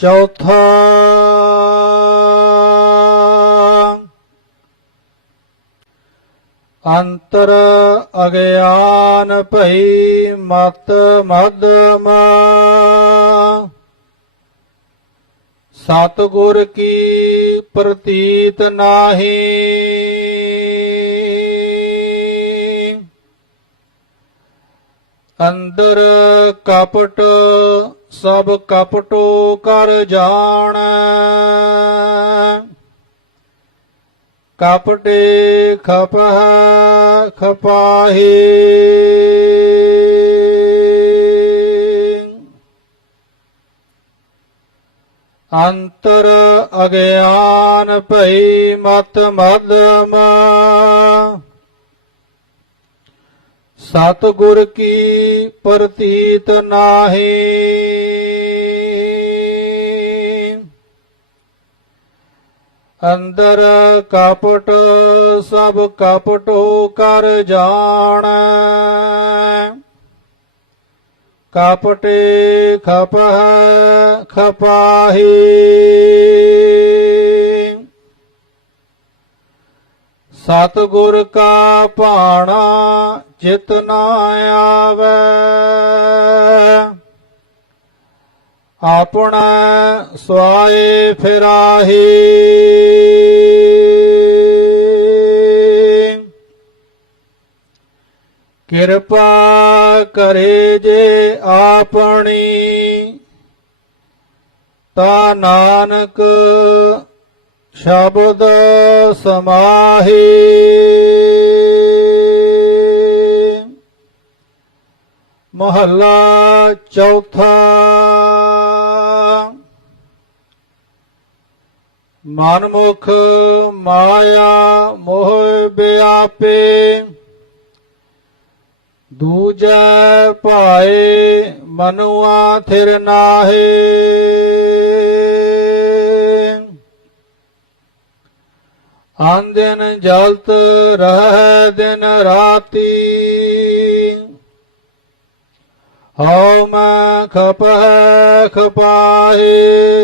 ਚੌਥਾ ਅੰਤਰ ਅਗਿਆਨ ਭਈ ਮਤ ਮਦਮ ਸਤਿਗੁਰ ਕੀ ਪ੍ਰਤੀਤ ਨਾਹੀ। ਅੰਦਰ ਕਪਟ ਸਭ ਕਪਟੋ ਕਰ ਜਾਣ। ਕਪਟੇ ਖਪਹ ਖਪਾਹੀ। ਅੰਤਰ ਅਗਿਆਨ ਭਈ ਮਤ ਮਦਮਾ ਸਤਿਗੁਰ ਕੀ ਪ੍ਰਤੀਤ ਨਾਹੀ। ਅੰਦਰ ਕਪਟ, ਸਭ ਕਪਟੋ ਕਰ ਜਾਣ। ਕਪਟੇ ਖਪਹ, ਖਪਾਹੀ। ਸਤਿਗੁਰ ਕਾ ਭਾਣਾ ਚਿਤ ਨਾ ਆਵੇ। ਆਪਣਾ ਸਵਾਏ ਫਿਰਾਹੀ। ਕਿਰਪਾ ਕਰੇ ਜੇ ਆਪਣੀ। ਤਾ ਨਾਨਕ ਸ਼ਬਦ ਸਮਾਹੀ। ਮਹੱਲਾ ਚੌਥਾ। ਮਨਮੁਖ ਮਾਇਆ ਮੋਹ ਵਿਆਪੇ ਦੂਜੈ ਭਾਏ ਮਨੁਆ ਥਿਰ ਨਾਹੀ। ਆਂ ਦਿਨ ਜਲਤ ਰਹਿ ਦਿਨ ਰਾਤੀ। ਹਉ ਮੈਂ ਖਪੈ ਖਪਾਹੀ।